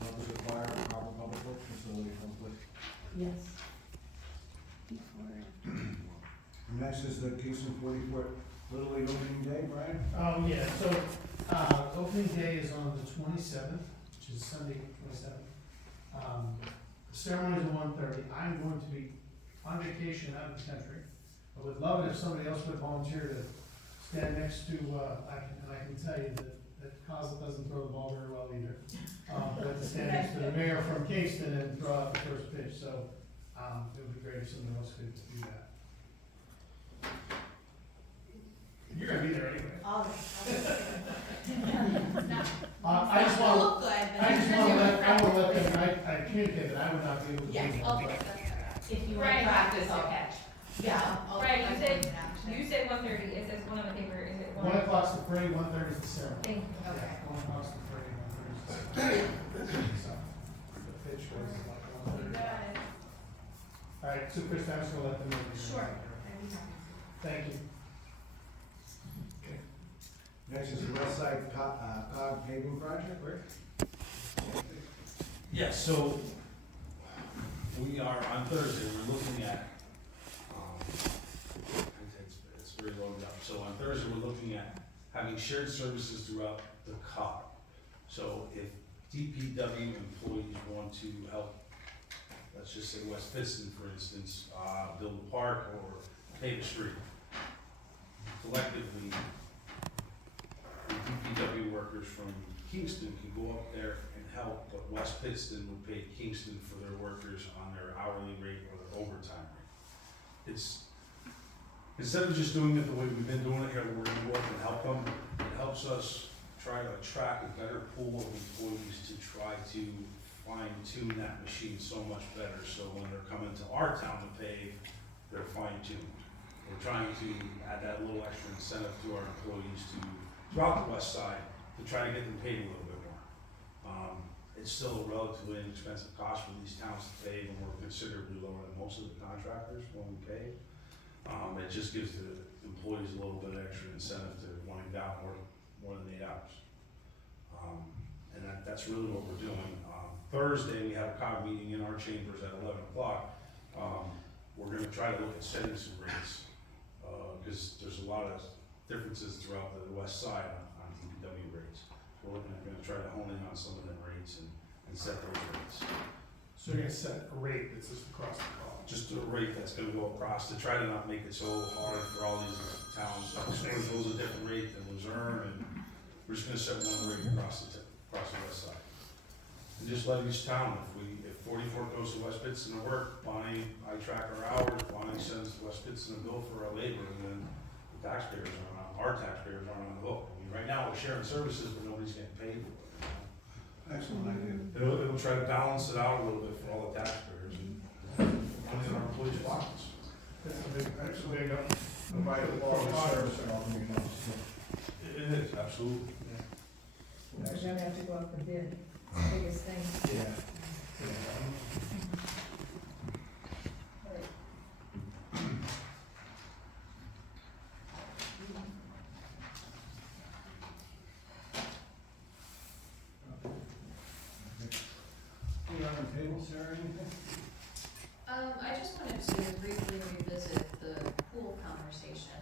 Does require a proper public works facility complete. Yes. Next is the Kingston 40-foot Little League opening day, Brian? Oh, yeah, so, opening day is on the 27th, which is Sunday, 27th. The ceremony is at 1:30. I'm going to be on vacation out of the country. I would love it if somebody else would volunteer to stand next to, I can tell you that Coslet doesn't throw the ball very well either. But to stand next to the mayor from Kingston and throw out the first pitch, so, it would be great if somebody else could do that. You're gonna be there anyway. All I just want, look good, but. I just want to let them, I communicate that I would not be able to do Yes, that. okay, that's all right. If you want Right. to practice, I'll catch. Yeah. Right, you said 1:30, it says one on the paper, is it 1? 1 o'clock's the parade, 1:30 is the ceremony. Thank you. Okay. 1 o'clock's the parade, 1:30 is the ceremony. So, the pitch goes like You 1:30. got it. All right, so Chris, I'm just gonna let them know. Sure. I'd be happy to. Thank you. Next is the West Side Cog paving project, Rick? Yes, so we are, on Thursday, we're looking at, it's very loaded up. So on Thursday, we're looking at having shared services throughout the COG. So if DPW employees want to help, let's just say West Pittston, for instance, build a park or pave a street, collectively, the DPW workers from Kingston can go up there and help, but West Pittston would pay Kingston for their workers on their hourly rate or their overtime rate. It's, instead of just doing it the way we've been doing it here, where we're gonna work and help them, it helps us try to attract a better pool of employees to try to fine tune that machine so much better, so when they're coming to our town to pay, they're fine tuned. We're trying to add that little extra incentive to our employees throughout the west side to try to get them paid a little bit more. It's still a relatively inexpensive cost for these towns to pay, and we're considerably lower than most of the contractors when we pay. It just gives the employees a little bit of extra incentive to wanting to out more than 8 hours. And that's really what we're doing. Thursday, we have a COG meeting in our chambers at 11 o'clock. We're gonna try to look at setting some rates, because there's a lot of differences throughout the west side on DPW rates. We're gonna try to hone in on some of them rates and set those rates. So you're gonna set a rate that's just across the call. Just a rate that's gonna go across to try to not make it so hard for all these towns. Like Springfield's a different rate than Luzerne, and we're just gonna set one rate across the west side. And just let each town, if 44 goes to West Pittston to work, Bonnie, I track our hours, Bonnie sends West Pittston a bill for our labor, and then the taxpayers our taxpayers aren't on the hook. I mean, right now, we're sharing services, but nobody's getting paid for it. Excellent idea. It'll try to balance it out a little bit for all the taxpayers and money in our employees' pockets. That's a big, Provide a quality service and all the meetings. It is, absolutely. We're gonna have to go up for bid, it's the biggest thing. Yeah. Put it on the table, Sarah, anything? I just wanted to briefly revisit the pool conversation,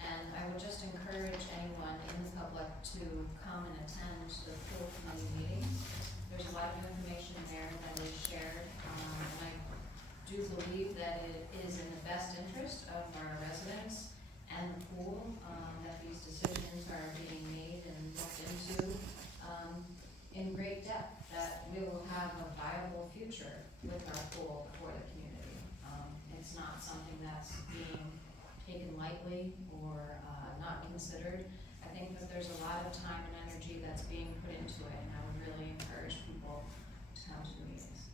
and I would just encourage anyone in the public to come and attend the pool committee meetings. There's a lot of information there that is shared, and I do believe that it is in the best interest of our residents and the pool, that these decisions are being made and looked into, in great depth, that we will have a viable future with our pool for the community. It's not something that's being taken lightly or not considered. I think that there's a lot of time and energy that's being put into it, and I would really encourage people to come to the meetings.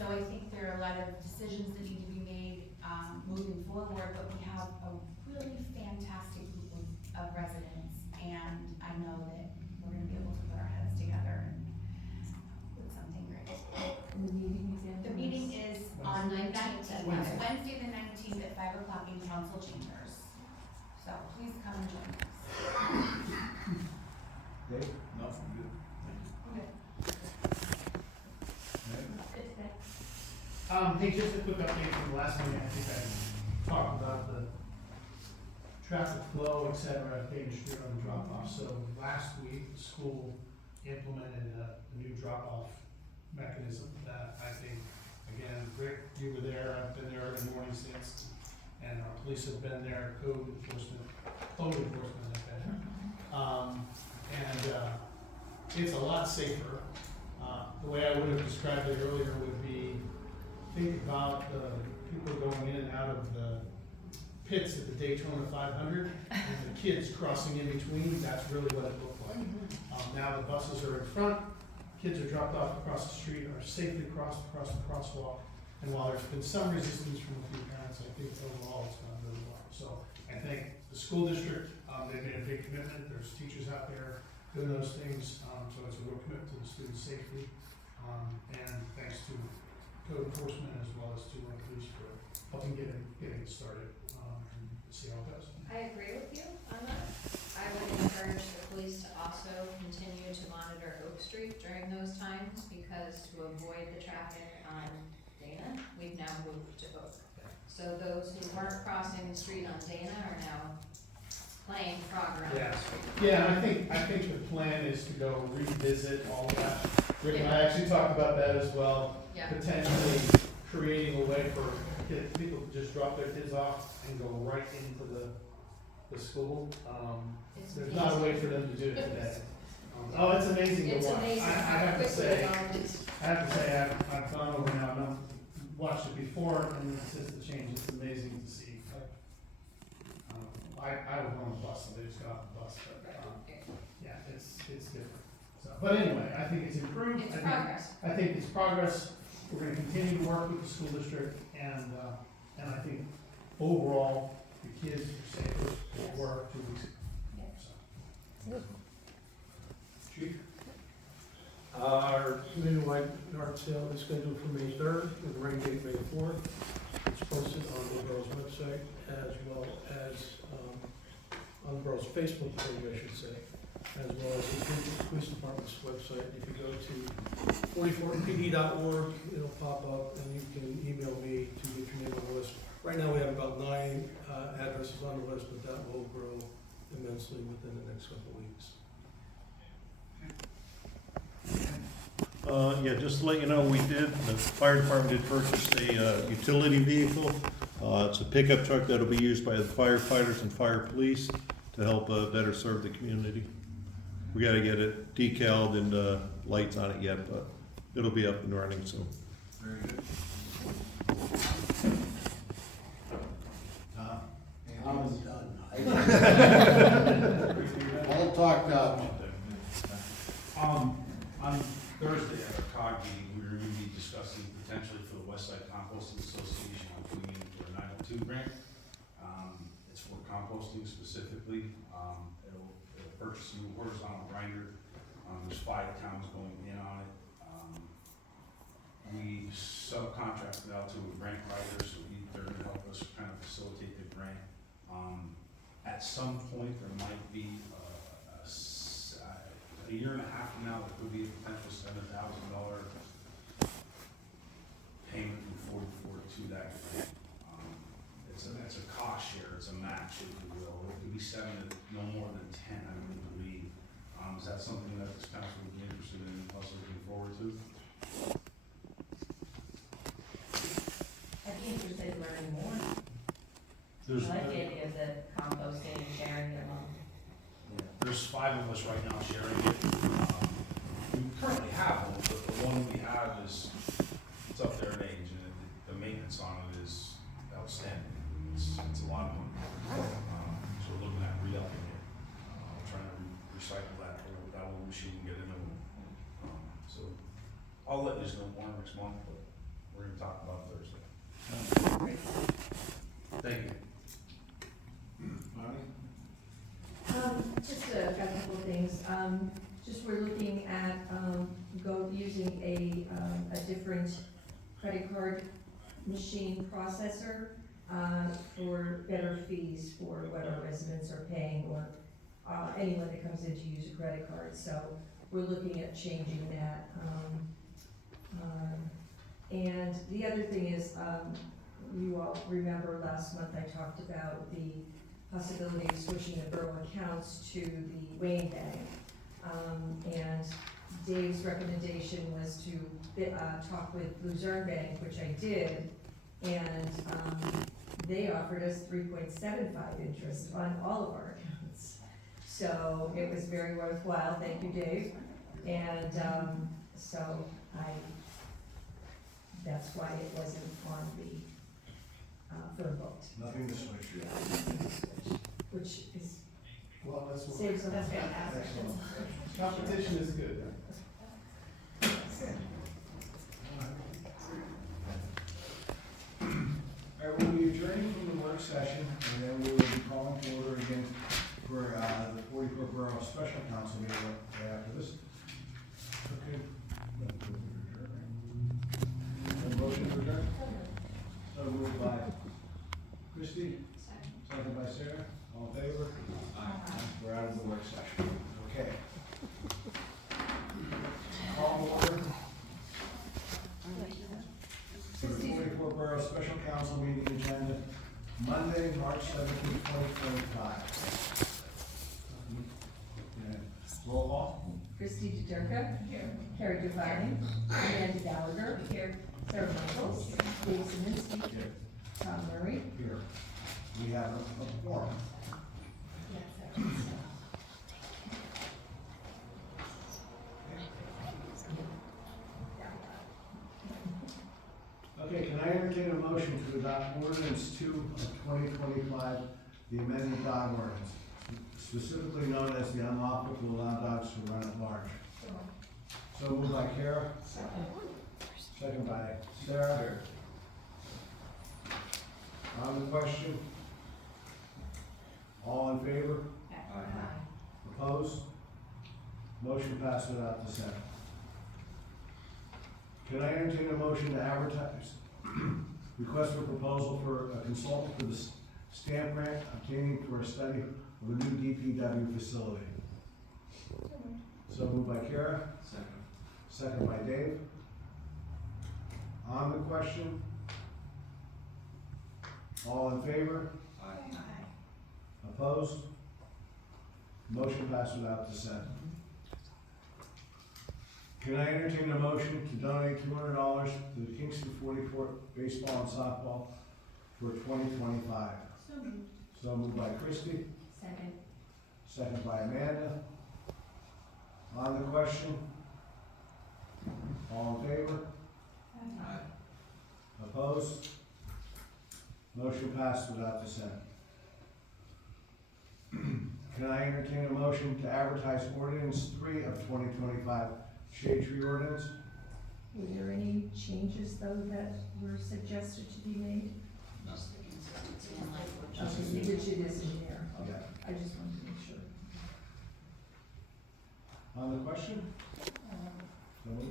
So I think there are a lot of decisions that need to be made, moving forward, but we have a really fantastic group of residents, and I know that we're gonna be able to put our heads together and put something great. The meeting again? The meeting is on the 19th at 19th, five. Wednesday the 19th at 5 o'clock in council chambers. So please come and join us. Dave? Nothing good. Hey, just a quick update from the last meeting, I think I talked about the traffic flow, et cetera, at Dana Street on the drop-off. So last week, the school implemented a new drop-off mechanism that I think, again, Rick, you were there, I've been there every morning since, and our police have been there, code enforcement has been. It's a lot safer. The way I would have described it earlier would be, think about the people going in and out of the pits at the Daytona 500, and the kids crossing in between, that's really what it looked like. Now the buses are in front, kids are dropped off across the street, are safely crossed across the crosswalk, and while there's been some resistance from a few parents, I think overall it's gone really well. So I think the school district, they've made a big commitment, there's teachers out there doing those things, so it's a real commitment to the student safety, and thanks to code enforcement as well as to our police for helping getting it started, and see how it goes. I agree with you on that. I would encourage the police to also continue to monitor Oak Street during those times, because to avoid the traffic on Dana, we've now moved to Oak. So those who weren't crossing the street on Dana are now playing Frogger on Yeah. Oak Street. Yeah, I think the plan is to go revisit all of that. Rick and I actually talked about that as well. Yeah. Potentially creating a way for people to just drop their kids off and go right into the school. It's There's not a way for them to do it today. Oh, it's amazing to It's watch. amazing I how have to quickly say, it all is. I've gone over now and I've watched it before, and it's just a change. It's amazing to see. I was on the bus, so they just got off the bus, but, yeah, it's different. So, but anyway, I think it's improved. It's I think- progress. I think it's progress. We're gonna continue to work with the school district, and I think overall, the kids are safer than they were 2 weeks ago. So. Chief? Our community-wide yard sale is scheduled for May 3rd, with rain date May 4th. It's posted on the borough's website, as well as on the borough's Facebook page, I should say, as well as the police department's website. If you go to 44pd.org, it'll pop up, and you can email me to get your name on the list. Right now, we have about 9 addresses on the list, but that will grow immensely within the next couple of weeks. Yeah, just to let you know, the fire department did purchase a utility vehicle. It's a pickup truck that'll be used by the firefighters and fire police to help better serve the community. We gotta get it decaled and lights on it yet, but it'll be up and running soon. Very good. I'm done. All talked out. On Thursday at our COG meeting, we were going to be discussing potentially for the West Side Composting Association, putting in for a 902 grant. It's for composting specifically. It'll purchase a new horizontal grinder. There's 5 towns going in on it. We subcontracted out to a grant writer, so they're going to help us kind of facilitate the grant. At some point, there might be a year and a half from now, there could be a potential $7,000 payment from 44 to that grant. It's a cost share, it's a match, if you will. It could be 7 to no more than 10, I believe. Is that something that this council would be interested in, us looking forward to? I'd be interested in learning more. There's, I like the idea of the composting and sharing it among. there's 5 of us right now sharing it. We currently have one, but the one we have is, it's up there in age, and the maintenance on it is outstanding. It's a lot of money. So we're looking at re-upping it, trying to recycle that old machine, get a new one. So I'll let you know more next month, but we're gonna talk about Thursday. Thank you. Bonnie? Just a couple of things. Just we're looking at, using a different credit card machine processor, for better fees for what our residents are paying or, anyone that comes in to use a credit card. So we're looking at changing that. And the other thing is, you all remember last month I talked about the possibility of switching the borough accounts to the Wayne Bank. And Dave's recommendation was to talk with Luzerne Bank, which I did, and they offered us 3.75 interest on all of our accounts. So it was very worthwhile, thank you, Dave. And so that's why it wasn't on the firm vote. Nothing to switch. Which is, Well, that's what. saves a lot. Excellent. Competition is good. All right, we'll be adjourning from the work session, and then we will be calling to order again for the 44 Borough Special Council meeting right after this. Okay. A motion to adjourn? So moved by Christie, second by Sarah, all in favor? Aye. We're out of the work session. Okay. Call to order. For the 44 Borough Special Council meeting agenda, Monday, March 17, 2025. Roll call. Christie Deterka. Here. Carrie Devine. Amanda Gallagher. Here. Sarah Michaels. Dave Sininsky. Here. Tom Murray. Here. We have a quorum. Okay, can I entertain a motion to adopt ordinance 2 of 2025, the amended dog ordinance, specifically known as the unlawful to allow dogs to run at large? So moved by Kara. Second by Sarah. On the question? All in favor? Opposed? Motion passed without dissent. Can I entertain a motion to advertise? Request for proposal for a consultant for the stamp grant obtaining for a study of a new DPW facility. So moved by Kara. Second by Dave. On the question? All in favor? Opposed? Motion passed without dissent. Can I entertain a motion to donate $200 to the Kingston 44 baseball and softball for 2025? So moved by Christie. Second. Second by Amanda. On the question? All in favor? Opposed? Motion passed without dissent. Can I entertain a motion to advertise ordinance 3 of 2025, shade tree ordinance? Were there any changes though that were suggested to be made? Just the consistency in language. Okay, which it is in there. Okay. Yeah. I just wanted to make sure. On the question? So moved.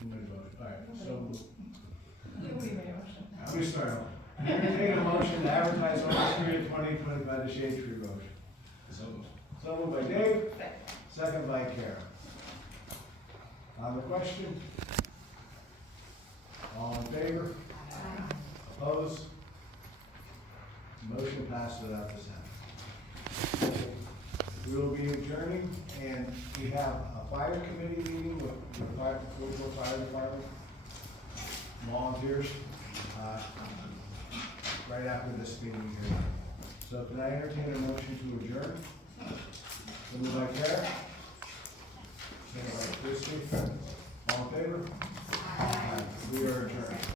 Who made a motion? All right, so moved. Let me start over. Entertain a motion to advertise ordinance 3 of 2025, the shade tree motion. So moved by Dave. Second by Kara. On the question? All in favor? Opposed? Motion passed without dissent. We will be adjourning, and we have a fire committee meeting with the fire department, volunteers, right after this meeting here. So can I entertain a motion to adjourn? So moved by Kara. Second by Christie. All in favor? We are adjourned.